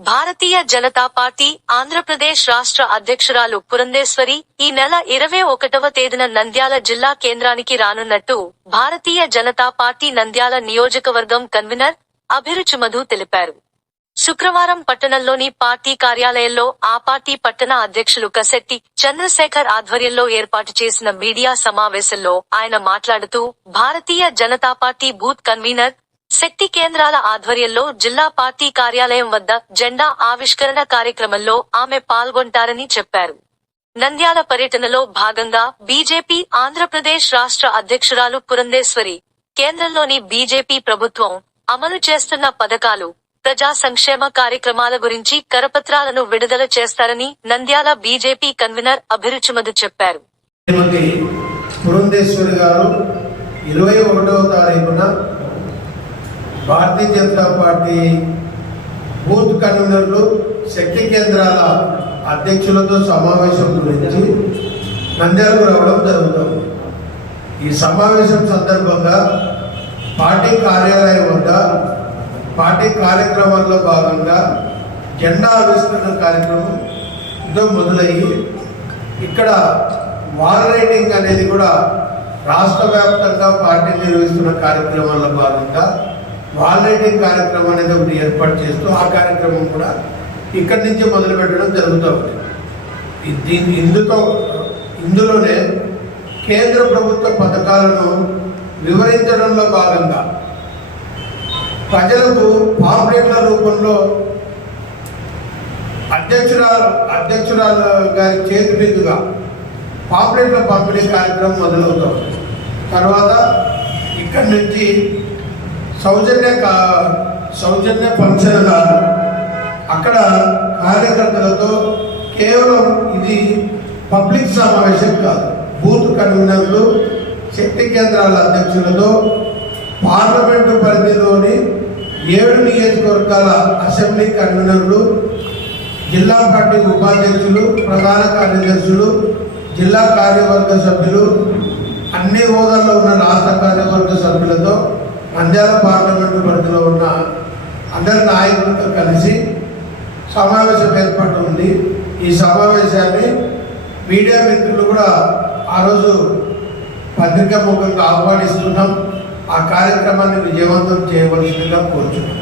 Bharatiya Janata party Andhra Pradesh రాష్ట్ర అధ్యక్షురాలు పురంధేశ్వరి ఈ నెల 21వ తేదీన నంద్యాల జిల్లా కేంద్రానికి రానున్నట్టు భారతీయ జనతా పార్టీ నంద్యాల నియోజకవర్గం కన్వీనర్ అభిరుచి మధు తెలిపారు. శుక్రవారం పట్టణంలోని పార్టీ కార్యాలయంలో ఆ పార్టీ పట్టణ అధ్యక్షులు కసెట్టి చంద్రశేఖర్ ఆధ్వర్యంలో ఏర్పాటు చేసిన మీడియా సమావేశంలో ఆయన మాట్లాడుతూ Bharatiya Janata party booth convener శక్తి కేంద్రాల ఆధ్వర్యంలో జిల్లా పార్టీ కార్యాలయం వద్ద జెండా ఆవిష్కరణ కార్యక్రమంలో ఆమె పాల్గొంటారని చెప్పారు. నంద్యాల పర్యటనలో భాగంగా బీజేపీ ఆంధ్రప్రదేశ్ రాష్ట్ర అధ్యక్షురాలు పురంధేశ్వరి కేంద్రంలోని బీజేపీ ప్రభుత్వం అమలు చేస్తున్న పథకాలు, ప్రజా సంక్షేమ కార్యక్రమాల గురించి కరపత్రాలను విడుదల చేస్తారని నంద్యాల బీజేపీ కన్వీనర్ అభిరుచి మధు చెప్పారు. పురంధేశ్వరి గారు 21వ తారీఖున భారతీయ జనతా పార్టీ బూత్ కన్వీనర్లు శక్తి కేంద్రాల అధ్యక్షులతో సమావేశం గురించి నంద్యాలకు రావడం జరుగుతుంది. ఈ సమావేశం సందర్భంగా పార్టీ కార్యాలయం వద్ద పార్టీ కార్యక్రమాల్లో భాగంగా జెండా ఆవిష్కరణ కార్యక్రమంతో మొదలయ్యి ఇక్కడ వాల్ రైటింగ్ అనేది కూడా రాష్ట్ర వ్యాప్తంగా పార్టీ నిర్వహిస్తున్న కార్యక్రమాల్లో భాగంగా వాల్ రైటింగ్ కార్యక్రమం అనేది ఒకటి ఏర్పాటు చేస్తూ ఆ కార్యక్రమం కూడా ఇక్కడి నుంచి మొదలు పెట్టడం జరుగుతుంది. ఇందులోనే కేంద్ర ప్రభుత్వ పథకాలను వివరించడంలో భాగంగా ప్రజలకు పాంప్లెట్ల రూపంలో అధ్యక్షురాలు గారి చేతి మీదుగా పాంప్లెట్ల పంపిణీ కార్యక్రమం మొదలవుతుంది. తర్వాత ఇక్కడి నుంచి సౌజన్య ఫంక్షన్గా అక్కడ కార్యకర్తలతో కేవలం ఇది పబ్లిక్ సమావేశం కాదు, బూత్ కన్వీనర్లు శక్తి కేంద్రాల అధ్యక్షులతో పార్లమెంటు పరిధిలోని 7 నియోజకవర్గాల అసెంబ్లీ కన్వీనర్లు, జిల్లా పార్టీ ఉపాధ్యక్షులు, ప్రధాన కార్యదర్శులు, జిల్లా కార్యవర్గ సభ్యులు, అన్ని హోదాల్లో ఉన్న రాష్ట్ర కార్యవర్గ సభ్యులతో నంద్యాల పార్లమెంటు పరిధిలో ఉన్న అందరి నాయకులతో కలిసి సమావేశం ఏర్పాటు ఉంది. ఈ సమావేశాన్ని మీడియా మిత్రులు కూడా ఆ రోజు పత్రికా ముఖంగా ఆహ్వానిస్తున్నాం. ఆ కార్యక్రమాన్ని విజయవంతం చేయవలసిందిగా కోరుచున్నాం.